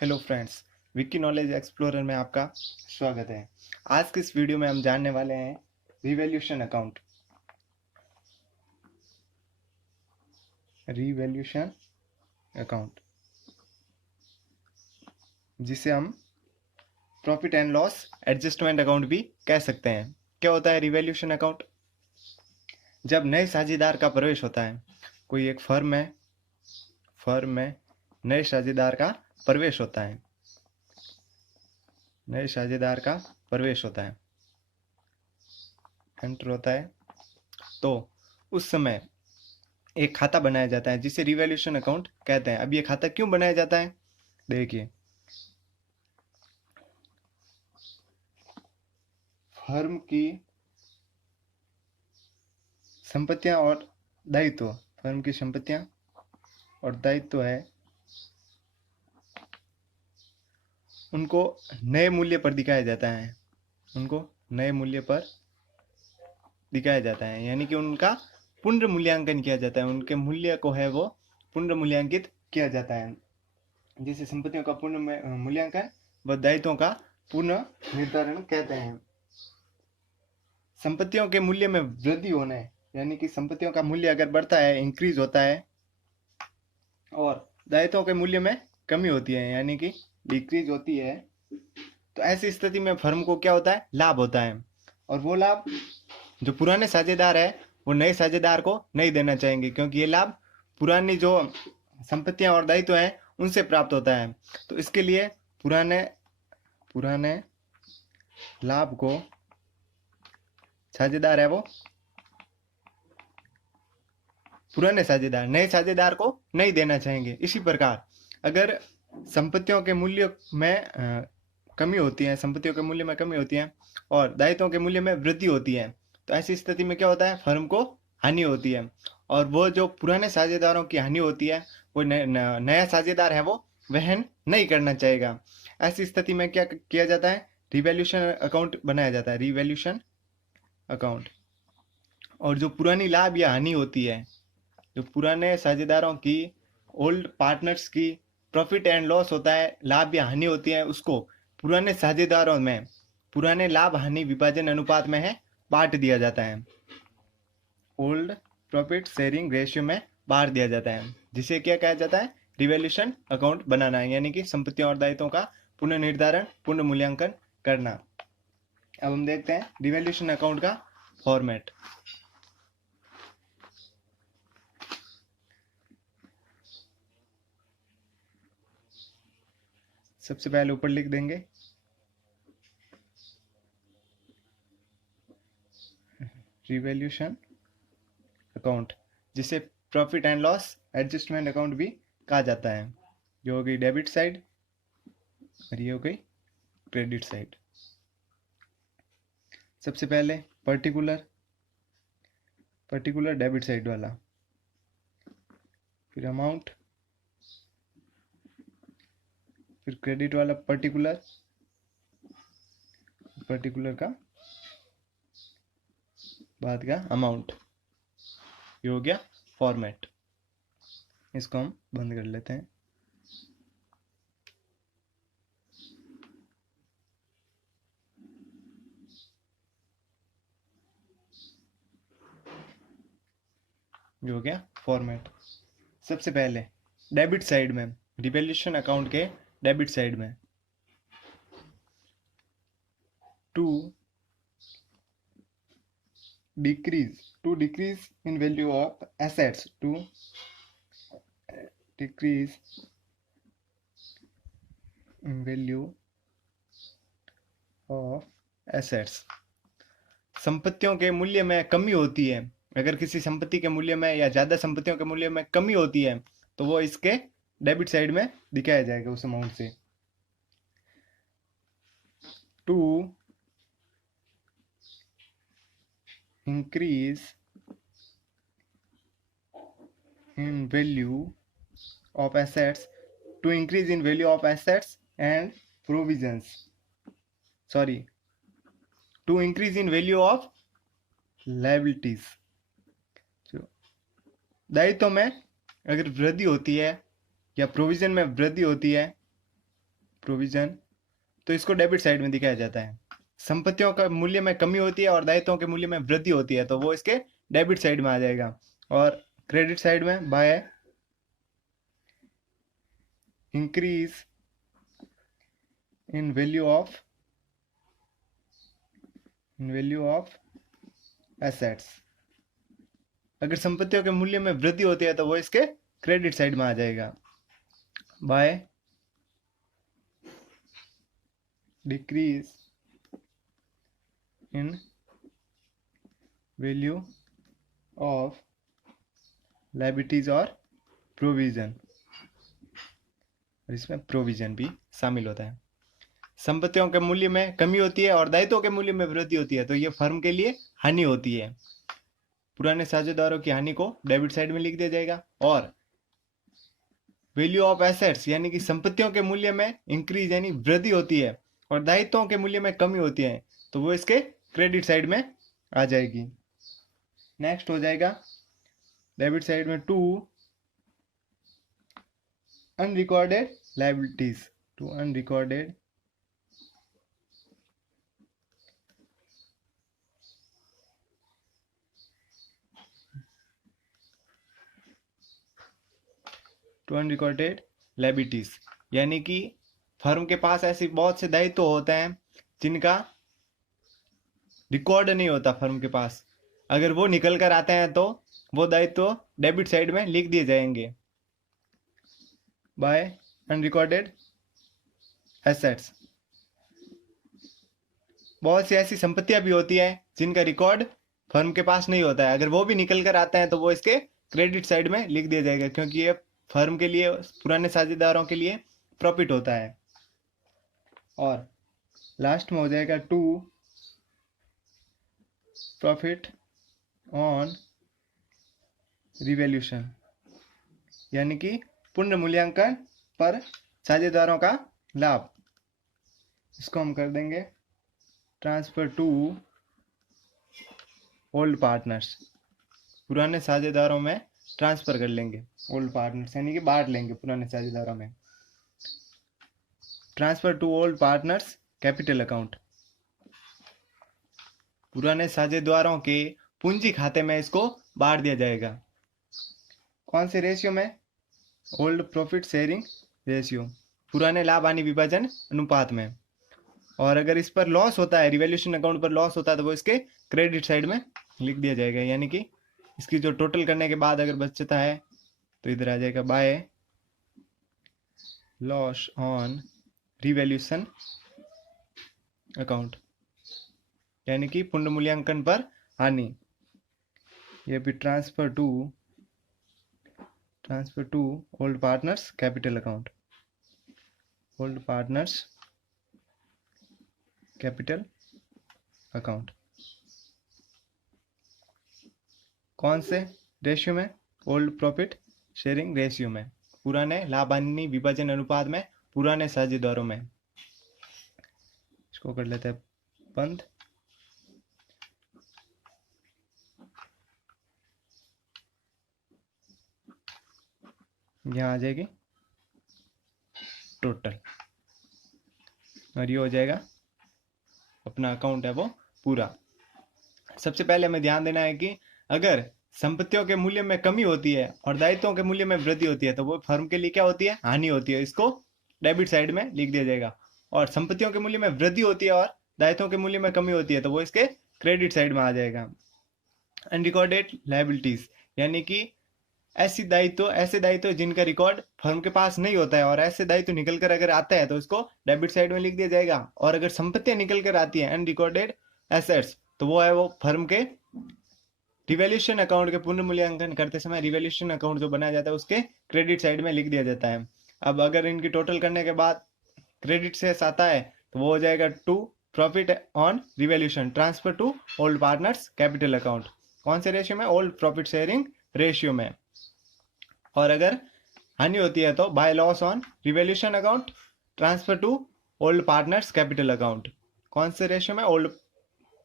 Hello friends, Vicky knowledge explorer में आपका स्वागत है। आज के इस वीडियो में हम जानने वाले हैं रिवैल्यूएशन अकाउंट। रिवैल्यूएशन अकाउंट जिसे हम profit and loss adjustment account भी कह सकते हैं। क्या होता है रिवैल्यूएशन अकाउंट? जब नए साझेदार का प्रवेश होता है, कोई एक फर्म में नए साझेदार का प्रवेश होता है, नए साझेदार का प्रवेश होता है, एंटर होता है, तो उस समय एक खाता बनाया जाता है जिसे रिवैल्यूएशन अकाउंट कहते हैं। अब ये खाता क्यों बनाया जाता है? देखिए, फर्म की संपत्तियां और दायित्व, फर्म की संपत्तियां और दायित्व है, उनको नए मूल्य पर दिखाया जाता है, उनको नए मूल्य पर दिखाया जाता है, यानी कि उनका पुनर्मूल्यांकन किया जाता है, उनके मूल्य को है वो पुनर्मूल्यांकित किया जाता है, जिसे संपत्तियों का पूर्ण मूल्यांकन व दायित्वों का पुनः निर्धारण कहते हैं। संपत्तियों के मूल्य में वृद्धि होना है, यानी कि संपत्तियों का मूल्य अगर बढ़ता है, इंक्रीज होता है, और दायित्वों के मूल्य में कमी होती है, यानी कि डिक्रीज होती है, तो ऐसी स्थिति में फर्म को क्या होता है? लाभ होता है। और वो लाभ जो पुराने साझेदार है वो नए साझेदार को नहीं देना चाहेंगे, क्योंकि ये लाभ पुरानी जो संपत्तियां और दायित्व हैं उनसे प्राप्त होता है। तो इसके लिए पुराने पुराने लाभ को साझेदार है वो पुराने साझेदार नए साझेदार को नहीं देना चाहेंगे। इसी प्रकार अगर संपत्तियों के मूल्य में कमी होती है, संपत्तियों के मूल्य में कमी होती है और दायित्वों के मूल्य में वृद्धि होती है, तो ऐसी स्थिति में क्या होता है? फर्म को हानि होती है, और वो जो पुराने साझेदारों की हानि होती है वो नया साझेदार है वो वहन नहीं करना चाहेगा। ऐसी स्थिति में क्या किया जाता है? रिवैल्यूएशन अकाउंट बनाया जाता है, रिवैल्यूएशन अकाउंट। और जो पुरानी लाभ या हानि होती है, जो पुराने साझेदारों की, ओल्ड पार्टनर्स की प्रॉफिट एंड लॉस होता है, लाभ या हानि होती है, उसको पुराने साझेदारों में पुराने लाभ हानि विभाजन अनुपात में है बांट दिया जाता है, ओल्ड प्रॉफिट शेयरिंग रेशियो में बांट दिया जाता है, जिसे क्या कहा जाता है? रिवैल्यूएशन अकाउंट बनाना है, यानी कि संपत्तियों और दायित्वों का पुनर्निर्धारण, पुनर्मूल्यांकन करना। अब हम देखते हैं रिवैल्यूएशन अकाउंट का फॉर्मेट। सबसे पहले ऊपर लिख देंगे रिवैल्यूएशन अकाउंट, जिसे profit and loss adjustment account भी कहा जाता है। ये हो गई डेबिट साइड और ये हो गई क्रेडिट साइड। सबसे पहले पर्टिकुलर डेबिट साइड वाला, फिर अमाउंट, फिर क्रेडिट वाला पर्टिकुलर का बाद का अमाउंट। ये हो गया फॉर्मेट। इसको हम बंद कर लेते हैं। ये हो गया फॉर्मेट। सबसे पहले डेबिट साइड में, रिवैल्यूएशन अकाउंट के डेबिट साइड में, to decrease in value of assets, to decrease in value of assets। संपत्तियों के मूल्य में कमी होती है, अगर किसी संपत्ति के मूल्य में या ज्यादा संपत्तियों के मूल्य में कमी होती है तो वो इसके डेबिट साइड में दिखाया जाएगा उस अमाउंट से। To increase in value of assets, to increase in value of assets and provisions, sorry, to increase in value of liabilities। दायित्व में अगर वृद्धि होती है या प्रोविजन में वृद्धि होती है प्रोविजन, तो इसको डेबिट साइड में दिखाया जाता है। संपत्तियों का मूल्य में कमी होती है और दायित्वों के मूल्य में वृद्धि होती है, तो वो इसके डेबिट साइड में आ जाएगा। और क्रेडिट साइड में by increase in value of assets, अगर संपत्तियों के मूल्य में वृद्धि होती है तो वो इसके क्रेडिट साइड में आ जाएगा। By decrease in value of liabilities और प्रोविजन, और इसमें प्रोविजन भी शामिल होता है। संपत्तियों के मूल्य में कमी होती है और दायित्वों के मूल्य में वृद्धि होती है, तो ये फर्म के लिए हानि होती है। पुराने साझेदारों की हानि को डेबिट साइड में लिख दिया जाएगा। और वैल्यू ऑफ एसेट्स यानी कि संपत्तियों के मूल्य में इंक्रीज यानी वृद्धि होती है और दायित्वों के मूल्य में कमी होती है, तो वो इसके क्रेडिट साइड में आ जाएगी। नेक्स्ट हो जाएगा डेबिट साइड में to unrecorded liabilities, to unrecorded liabilities, यानी कि फर्म के पास ऐसी बहुत से दायित्व होते हैं जिनका रिकॉर्ड नहीं होता फर्म के पास। अगर वो निकल कर आते हैं तो वो दायित्व डेबिट साइड में लिख दिए जाएंगे बाय अनरिकॉर्डेड एसेट्स। बहुत सी ऐसी संपत्तियां भी होती है जिनका रिकॉर्ड फर्म के पास नहीं होता है, अगर वो भी निकल कर आते हैं तो वो इसके क्रेडिट साइड में लिख दिया जाएगा, क्योंकि ये फर्म के लिए, पुराने साझेदारों के लिए प्रॉफिट होता है। और लास्ट में हो जाएगा टू प्रॉफिट ऑन रिवैल्यूएशन, यानी कि पुनर्मूल्यांकन पर साझेदारों का लाभ। इसको हम कर देंगे ट्रांसफर टू ओल्ड पार्टनर्स, पुराने साझेदारों में ट्रांसफर कर लेंगे ओल्ड पार्टनर्स, यानी कि बांट लेंगे पुराने साझेदारों में। Transfer to old partners capital account, पुराने साझेदारों के पूंजी खाते में इसको बांट दिया जाएगा। कौन से रेशियो में? ओल्ड प्रॉफिट शेयरिंग रेशियो, पुराने लाभ हानि विभाजन अनुपात में। और अगर इस पर लॉस होता है, रिवैल्यूएशन अकाउंट पर लॉस होता है, तो वो इसके क्रेडिट साइड में लिख दिया जाएगा, यानी कि इसकी जो टोटल करने के बाद अगर बचता है तो इधर आ जाएगा by loss on revaluation account, यानी कि पुनर्मूल्यांकन पर हानि। ये भी transfer to old partners capital account, old partners capital account. कौन से रेशियो में? ओल्ड प्रॉफिट शेयरिंग रेशियो में, पुराने लाभ हानि विभाजन अनुपात में, पुराने साझेदारों में। इसको कर लेते हैं बंद। यहाँ आ जाएगी टोटल, और ये हो जाएगा अपना अकाउंट है वो पूरा। सबसे पहले हमें ध्यान देना है कि अगर संपत्तियों के मूल्य में कमी होती है और दायित्वों के मूल्य में वृद्धि होती है, तो वो फर्म के लिए क्या होती है? हानि होती है। इसको डेबिट साइड में लिख दिया जाएगा। और संपत्तियों के मूल्य में वृद्धि होती है और दायित्वों के मूल्य में कमी होती है, तो वो इसके क्रेडिट साइड में आ जाएगा। अनरिकॉर्डेड लायबिलिटीज, यानी कि ऐसे दायित्व जिनका रिकॉर्ड फर्म के पास नहीं होता है, और ऐसे दायित्व निकल कर अगर आता है तो इसको डेबिट साइड में लिख दिया जाएगा। और अगर संपत्तियां निकल कर आती है अनरिकॉर्डेड एसेट्स, तो वो है वो फर्म के रिवैल्यूएशन अकाउंट के पुनर्मूल्यांकन करते समय रिवैल्यूएशन अकाउंट जो बनाया जाता है उसके क्रेडिट साइड में लिख दिया जाता है। अब अगर इनकी टोटल करने के बाद क्रेडिट से आता है तो वो हो जाएगा to profit on revaluation transfer to old partners capital account. कौन से रेशियो में? ओल्ड प्रॉफिट शेयरिंग रेशियो में। और अगर हानि होती है तो by loss on revaluation account transfer to old partners capital account. कौन से रेशियो में? ओल्ड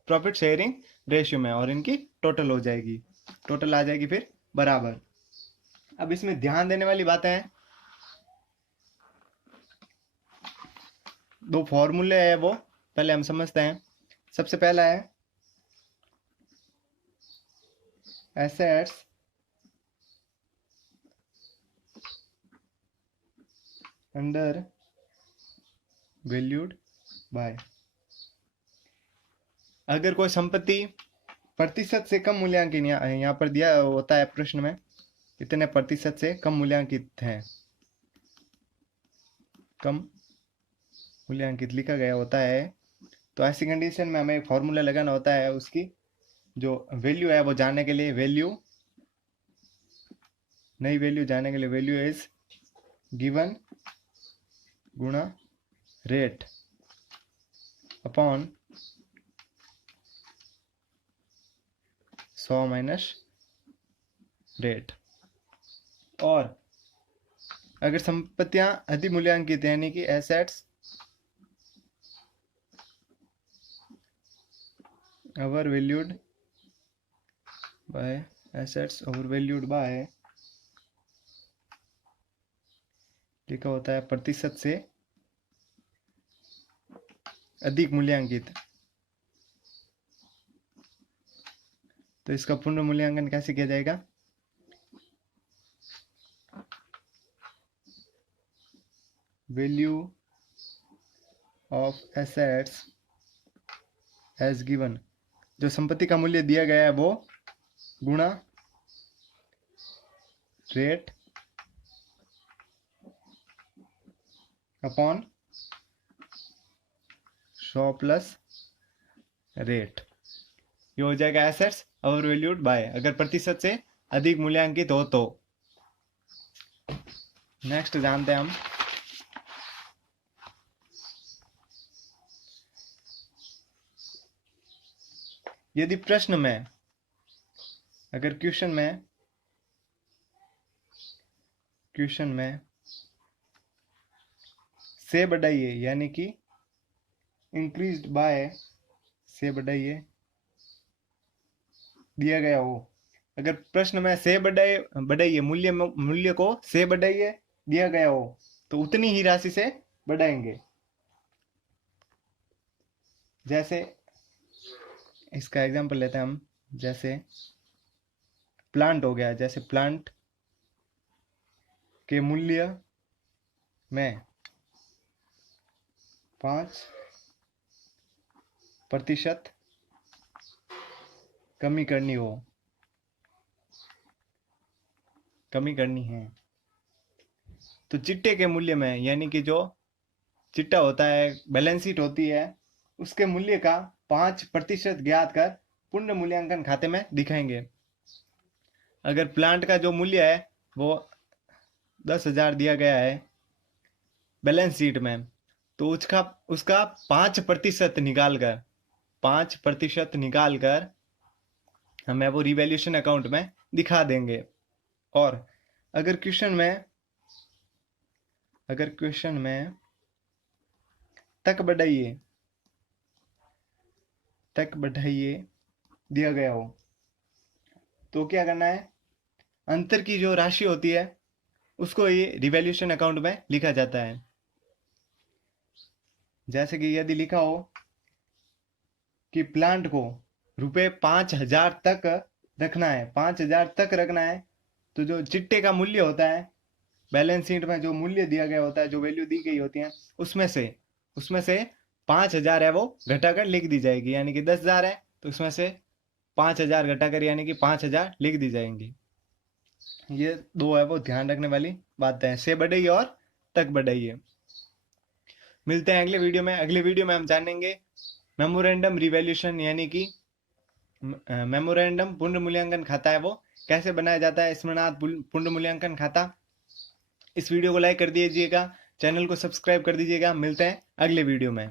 प्रॉफिट शेयरिंग रेशियो में। और इनकी टोटल हो जाएगी, टोटल आ जाएगी फिर बराबर। अब इसमें ध्यान देने वाली बातें हैं। दो फॉर्मूले है वो पहले हम समझते हैं। सबसे पहला है एसेट्स अंडर वैल्यूड बाय। अगर कोई संपत्ति प्रतिशत से कम मूल्यांकित, यहाँ पर दिया होता है प्रश्न में इतने प्रतिशत से कम मूल्यांकित है, कम मूल्यांकित लिखा गया होता है, तो ऐसी कंडीशन में हमें एक फॉर्मूला लगाना होता है। उसकी जो वैल्यू है वो जानने के लिए, वैल्यू नई वैल्यू जानने के लिए वैल्यू इज गिवन गुणा रेट अपॉन 100 माइनस रेट। और अगर संपत्तियां अधिक मूल्यांकित यानी कि assets over valued bye, assets over valued bye लिखा होता है प्रतिशत से अधिक मूल्यांकित, तो इसका पुनर्मूल्यांकन कैसे किया जाएगा? Value of assets as given, जो संपत्ति का मूल्य दिया गया है वो गुणा रेट अपॉन 100 प्लस रेट। ये हो जाएगा एसेट्स ओवर वैल्यूड बाय, अगर प्रतिशत से अधिक मूल्यांकित हो तो। नेक्स्ट जानते हैं हम यदि प्रश्न में, अगर क्वेश्चन में से बढ़ाइए यानी कि इंक्रीज्ड बाय से बढ़ाइए दिया गया हो, अगर प्रश्न में से बढ़ाइए मूल्य को से बढ़ाइए दिया गया हो तो उतनी ही राशि से बढ़ाएंगे। जैसे इसका एग्जांपल लेते हैं हम, जैसे प्लांट हो गया, जैसे प्लांट के मूल्य में 5% कमी करनी है, तो चिट्टे के मूल्य में, यानी कि जो चिट्टा होता है, बैलेंस शीट होती है, उसके मूल्य का 5% ज्ञात कर पुनः मूल्यांकन खाते में दिखाएंगे। अगर प्लांट का जो मूल्य है वो 10,000 दिया गया है बैलेंस शीट में, तो उसका 5% निकाल कर हमें वो रिवैल्यूएशन अकाउंट में दिखा देंगे। और अगर क्वेश्चन में तक बढ़ाइए दिया गया हो तो क्या करना है, अंतर की जो राशि होती है उसको ये रिवैल्यूएशन अकाउंट में लिखा जाता है। जैसे कि यदि लिखा हो कि प्लांट को रुपए 5,000 तक रखना है, तो जो चिट्टे का मूल्य होता है, बैलेंस शीट में जो मूल्य दिया गया होता है, जो वैल्यू दी गई होती है, उसमें से 5,000 है वो घटाकर लिख दी जाएगी। यानी कि 10,000 है तो उसमें से 5,000 घटाकर यानी कि 5,000 लिख दी जाएंगी। ये दो है वो ध्यान रखने वाली बातें हैं, से बढ़ाइए और तक बढ़ाइए। मिलते हैं अगले वीडियो में। अगले वीडियो में हम जानेंगे मेमोरेंडम रिवैल्यूएशन, यानी कि मेमोरेंडम पुनर्मूल्यांकन खाता है वो कैसे बनाया जाता है, स्मरणार्थ पुनर्मूल्यांकन खाता। इस वीडियो को लाइक कर दीजिएगा, चैनल को सब्सक्राइब कर दीजिएगा। मिलते हैं अगले वीडियो में।